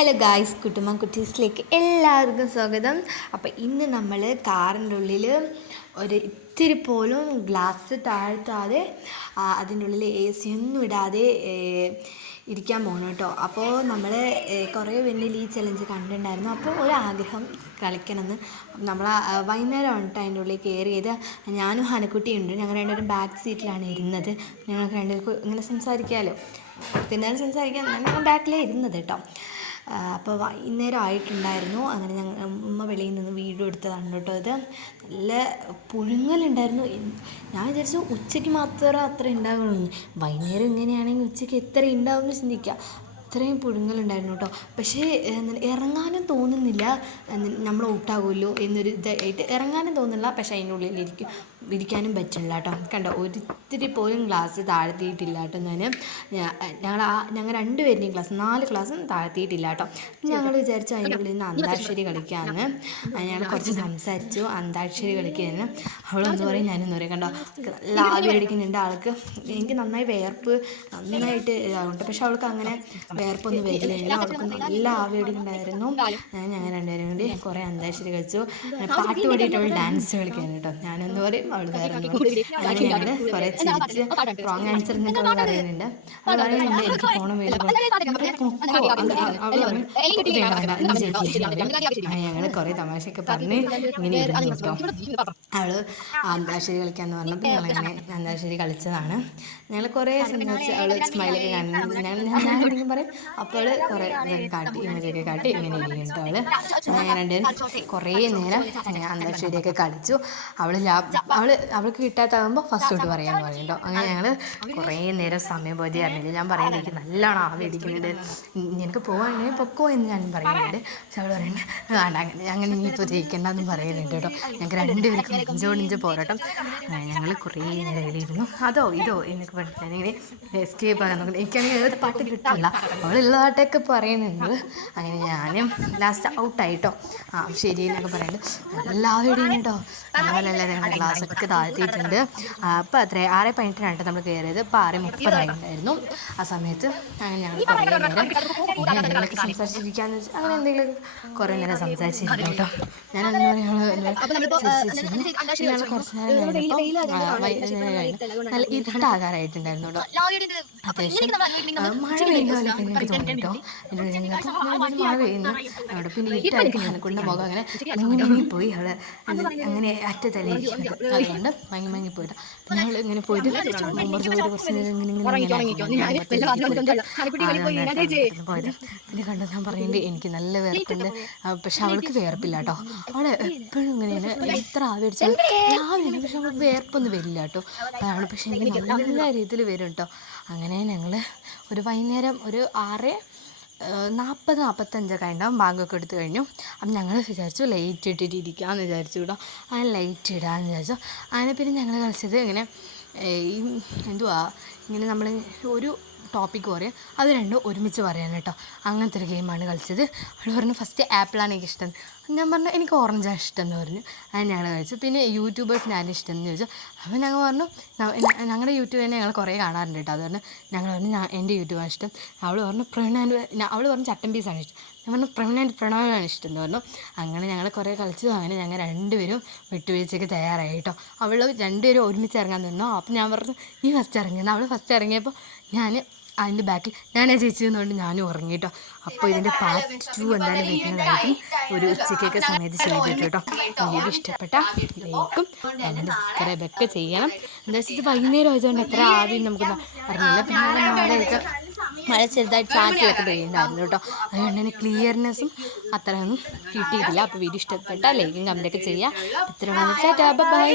Hello guys കുട്ടുമ്മ കുട്ടീസിലേക്ക് എല്ലാവർക്കും സ്വാഗതം. അപ്പോൾ ഇന്ന് നമ്മൾ കാറിന്റെ ഉള്ളിൽ ഒരു ഇത്തിരി പോലും ഗ്ലാസ് താഴ്ത്താതെ അതിന്റെ ഉള്ളിൽ എ സി ഒന്നും ഇടാതെ ഇരിക്കാൻ പോകണം കേട്ടോ. അപ്പോൾ നമ്മൾ കുറേ പേരിൽ ഈ ചലഞ്ച് കണ്ടിട്ടുണ്ടായിരുന്നു. അപ്പോൾ ഒരാഗ്രഹം കളിക്കണമെന്ന്. നമ്മൾ വൈകുന്നേരം കേട്ടോ അതിന്റെ ഉള്ളിൽ കയറിയത് ഞാനും ഹനക്കുട്ടിയുണ്ട് ഞങ്ങൾ രണ്ടുപേരും ബാക്ക് സീറ്റിലാണ് ഇരുന്നത്. ഞങ്ങൾക്ക് രണ്ടുപേർക്കും ഇങ്ങനെ സംസാരിക്കാമല്ലോ പിന്നെ സംസാരിക്കാൻ ഞങ്ങൾ ബാക്കിലേ ഇരുന്നത് കേട്ടോ അപ്പോൾ വൈകുന്നേരം ആയിട്ടുണ്ടായിരുന്നു അങ്ങനെ ഞങ്ങൾ ഉമ്മ വെളിയിൽ നിന്ന് വീഡിയോ എടുത്തതാണ് കേട്ടോ ഇത്. നല്ല പുഴുങ്ങലുണ്ടായിരുന്നു. ഞാൻ വിചാരിച്ചു ഉച്ചയ്ക്ക് മാത്രമേ അത്ര ഉണ്ടാവുള്ളൂ. വൈകുന്നേരം ഇങ്ങനെയാണെങ്കിൽ ഉച്ചയ്ക്ക് എത്ര ഉണ്ടാവും എന്ന് ചിന്തിക്കുക. അത്രയും പുഴുങ്ങലുണ്ടായിരുന്നു കേട്ടോ. പക്ഷേ ഇറങ്ങാനും തോന്നുന്നില്ല. നമ്മൾ ഔട്ടാകുമല്ലോ എന്നൊരു ഇതായിട്ട് ഇറങ്ങാനും തോന്നുന്നില്ല. പക്ഷേ അതിന്റെ ഉള്ളിൽ ഇരിക്കും ഇരിക്കാനും പറ്റില്ല കേട്ടോ കണ്ടോ ഒരിത്തിരി പോലും ക്ലാസ് താഴ്ത്തിയിട്ടില്ല കേട്ടോ ഞാൻ ഞങ്ങൾ ആ ഞങ്ങൾ രണ്ടുപേരുടെയും ക്ലാസ് നാല് ക്ലാസ്സും താഴ്ത്തിയിട്ടില്ല കേട്ടോ ഞങ്ങൾ വിചാരിച്ചു അതിന്റെ ഉള്ളിൽ നിന്ന് അന്താക്ഷരി കളിക്കാമെന്ന് ഞങ്ങൾ കുറച്ച് സംസാരിച്ചു അന്താക്ഷരി കളിക്കുകയെന്ന് അവളൊന്ന് പറയും ഞാനൊന്ന് പറയും കണ്ടോ നല്ല ആവി അടിക്കുന്നുണ്ട് ആൾക്ക്. എനിക്ക് നന്നായി വേർപ്പ് നന്നായിട്ട് ഇതാകുന്നുണ്ട് പക്ഷെ അവൾക്ക് അങ്ങനെ വേർപ്പൊന്നും വരില്ല അവൾക്ക് നല്ല ആവി അടിക്കുന്നുണ്ടായിരുന്നു. ഞങ്ങൾ രണ്ടുപേരും കൂടി കുറേ അന്താക്ഷരി കളിച്ചു. പാട്ട് പാടിയിട്ട് അവൾ ഡാൻസ് കളിക്കാൻ കേട്ടോ ഞാനെന്ന് പറയും അവൾ വേറെ ഒന്ന് പറയും. അങ്ങനെ ഞങ്ങൾ കുറേ ചിരിച്ച് റോങ് ആൻസർ എന്നൊക്കെ അവൾ പറയുന്നുണ്ട്. അവൾ പറയുന്നുണ്ട് എനിക്ക് ഞങ്ങൾ കുറേ തമാശയൊക്കെ പറഞ്ഞ് ഇങ്ങനെ ഇരുന്നു. കേട്ടോ അവൾ അന്താക്ഷരി കളിക്കാന്ന് പറഞ്ഞപ്പോൾ ഞങ്ങൾ അങ്ങനെ അന്താക്ഷരി കളിച്ചതാണ്. ഞങ്ങൾ കുറേ സംസാരിച്ച് അവൾ സ്മൈലൊക്കെ കാണുന്നു ഞാൻ ഞാൻ എന്തെങ്കിലും പറയും അപ്പോൾ അവൾ കുറേ കാട്ടി ഇമേജൊക്കെ കാട്ടി ഇങ്ങനെ ഇരിക്കും കേട്ടോ അവൾ. ഞാൻ രണ്ടുപേരും കുറേ നേരം ഞാൻ അന്താക്ഷരിയൊക്കെ കളിച്ചു. അവൾ ലാബ് അവൾ അവൾക്ക് കിട്ടാത്താകുമ്പോൾ ഫസ്റ്റ് തൊട്ട് പറയാൻ പറയും കേട്ടോ അങ്ങനെ ഞങ്ങൾ കുറേ നേരം സമയം പോയി അറിഞ്ഞില്ല? ഞാൻ പറയുന്നത് എനിക്ക് നല്ലോണം ആവി അടിക്കുന്നുണ്ട് നിനക്ക് പോവാണെങ്കിൽ പൊക്കോ എന്ന് ഞാൻ പറയുന്നുണ്ട്. പക്ഷെ അവൾ പറയുന്നത് വേണ്ട അങ്ങനെ അങ്ങനെ നീ ഇപ്പോൾ ജയിക്കണ്ടെന്ന് പറയുന്നുണ്ട് കേട്ടോ. ഞങ്ങൾക്ക് രണ്ടുപേർക്കും ഇഞ്ചോടിഞ്ച് പോരാട്ടം. ഞങ്ങൾ കുറേ നേരം ഇരുന്നു. അതോ ഇതോ എന്നൊക്കെ പറഞ്ഞിട്ട് ഞാനിങ്ങനെ എസ്കേപ്പ് ആകാൻ നോക്കുന്നത് എനിക്കാണെങ്കിൽ ഏത് പാട്ട് കിട്ടില്ല അവളുള്ള പാട്ടൊക്കെ പറയുന്നുണ്ട്. അങ്ങനെ ഞാനും ലാസ്റ്റ് ഔട്ടായിട്ടോ ആ ശരി എന്നൊക്കെ പറയുന്നുണ്ട്. എല്ലാവരും കേട്ടോ. അതുപോലെയല്ല ഞങ്ങളുടെ ക്ലാസ്സൊക്കെ താഴ്ത്തിയിട്ടുണ്ട്. അപ്പോൾ അത്ര ആറ് പതിനെട്ടിനായിട്ട് നമ്മൾ കയറിയത്. അപ്പോൾ ആറ് മുപ്പതായിട്ടുണ്ടായിരുന്നു. ആ സമയത്ത് അങ്ങനെ ഞങ്ങൾ കുറേ നേരം പിന്നെ എന്തെങ്കിലുമൊക്കെ സംസാരിച്ചിരിക്കാന്ന് വെച്ചാൽ അങ്ങനെ എന്തെങ്കിലും കുറേ നേരം സംസാരിച്ചിരുന്നു കേട്ടോ. ഞാൻ എന്താ പറയുക ഞങ്ങൾ കുറച്ച് നേരം കഴിഞ്ഞപ്പോൾ നല്ല ഇരുട്ടാകാറായിട്ടുണ്ടായിരുന്നു കേട്ടോ. അത്യാവശ്യം. മഴ പെയ്യുന്ന പോലെയൊക്കെ എനിക്ക് തോന്നി കേട്ടോ. എന്നോട് ഞങ്ങൾക്ക് മഴ പെയ്യുന്നു അവിടെ പിന്നെ ഇരുട്ടായിരിക്കും ഞാൻ കൊണ്ട് മുഖം. അങ്ങനെ മങ്ങി മങ്ങി പോയി അവിടെ അങ്ങനെ അറ്റത്തല്ലേ അതുകൊണ്ട് മങ്ങി മങ്ങി പോയിട്ട് പിന്നെ അവൾ ഇങ്ങനെ പോയിട്ട് മുമ്പ് പോയിട്ട് കുറച്ച് നേരം ഇങ്ങനെ ഇങ്ങനെ ഇങ്ങനെ പോയത്. പിന്നെ കണ്ടു ഞാൻ പറയണ്ടേ എനിക്ക് നല്ല വേർപ്പുണ്ട് പക്ഷെ അവൾക്ക് വേർപ്പില്ല കേട്ടോ. അവളെ എപ്പോഴും ഇങ്ങനെയാണ് എത്ര ആവി അടിച്ചാൽ ആവിയാണ് പക്ഷെ അവൾക്ക് വേർപ്പൊന്നും വരില്ല കേട്ടോ. അതാണ് പക്ഷെ എനിക്ക് നല്ല രീതിയിൽ വരും കേട്ടോ. അങ്ങനെ ഞങ്ങൾ ഒരു വൈകുന്നേരം ഒരു ആറ് നാൽപ്പത് നാൽപ്പത്തഞ്ചൊക്കെ ഉണ്ടാവും ബാങ്കൊക്കെ എടുത്തു കഴിഞ്ഞു. അപ്പം ഞങ്ങൾ വിചാരിച്ചു ലൈറ്റ് ഇട്ടിട്ട് ഇരിക്കാമെന്ന് വിചാരിച്ചു കേട്ടോ. അങ്ങനെ ലൈറ്റ് ഇടാമെന്ന് വിചാരിച്ചു. അങ്ങനെ പിന്നെ ഞങ്ങൾ കളിച്ചത് ഇങ്ങനെ ഈ എന്തുവാ ഇങ്ങനെ നമ്മൾ ഒരു ടോപ്പിക്ക് പറയും അത് രണ്ടും ഒരുമിച്ച് പറയാൻ കേട്ടോ. അങ്ങനത്തെ ഒരു ഗെയിമാണ് കളിച്ചത്. അവൾ പറഞ്ഞു ഫസ്റ്റ് ആപ്പിളാണ് എനിക്ക് ഇഷ്ടം. ഞാൻ പറഞ്ഞു എനിക്ക് ഓറഞ്ചാണ് ഇഷ്ടം എന്ന് പറഞ്ഞു. അത് ഞങ്ങൾ പിന്നെ യൂട്യൂബേഴ്സിന് ആരും ഇഷ്ടം എന്ന് ചോദിച്ചു. അപ്പോൾ ഞങ്ങൾ പറഞ്ഞു "ന- ഞങ്ങളുടെ യൂട്യൂബ് തന്നെ ഞങ്ങൾ കുറേ കാണാറുണ്ട് കേട്ടോ. അത് പറഞ്ഞു ഞങ്ങൾ പറഞ്ഞു ഞാൻ എന്റെ യൂട്യൂബാണ് ഇഷ്ടം. അവൾ പറഞ്ഞു പ്രണാൻ അവൾ പറഞ്ഞു ചട്ടൻ പീസാണ് ഇഷ്ടം. ഞാൻ പറഞ്ഞു പ്രണാൻ പ്രണവനാണ് ഇഷ്ടം എന്ന് പറഞ്ഞു. അങ്ങനെ ഞങ്ങൾ കുറേ കളിച്ചു അങ്ങനെ ഞങ്ങൾ രണ്ടുപേരും വിട്ടുവീഴ്ചയ്ക്ക് തയ്യാറായി കേട്ടോ. അവൾ രണ്ടുപേരും ഒരുമിച്ച് ഇറങ്ങാൻ നിന്നു. അപ്പം ഞാൻ പറഞ്ഞു നീ ഫസ്റ്റ് ഇറങ്ങിയെന്ന് അവൾ ഫസ്റ്റ് ഇറങ്ങിയപ്പോൾ ഞാൻ അതിന്റെ ബാക്കിൽ ഞാനേ ചേച്ചി എന്നുകൊണ്ട് ഞാനും ഉറങ്ങി കേട്ടോ. അപ്പോൾ ഇതിന്റെ പാർട്ട് ടു എന്തായാലും വരുന്നതായിരിക്കും ഒരു ഉച്ചയ്ക്കൊക്കെ സമയത്ത് ചെയ്തിട്ട് കേട്ടോ. വീഡിയോ ഇഷ്ടപ്പെട്ട ലൈക്കും കമന്റ് സബ്സ്ക്രൈബ് ഒക്കെ ചെയ്യണം. എന്താ വെച്ചാൽ ഇത് വൈകുന്നേരം ആയതുകൊണ്ട് എത്ര ആദ്യം നമുക്ക് അറിഞ്ഞില്ല പിന്നെ മഴയൊക്കെ മഴ ചെറുതായിട്ട് ചാറ്റിലൊക്കെ പെയ്യുന്നുണ്ടായിരുന്നു കേട്ടോ. അതുകൊണ്ട് തന്നെ ക്ലിയർനെസ്സും അത്രയൊന്നും കിട്ടിയിട്ടില്ല. അപ്പോൾ വീഡിയോ ഇഷ്ടപ്പെട്ട ലൈക്കും കമന്റൊക്കെ ചെയ്യുക ഇത്ര ബൈ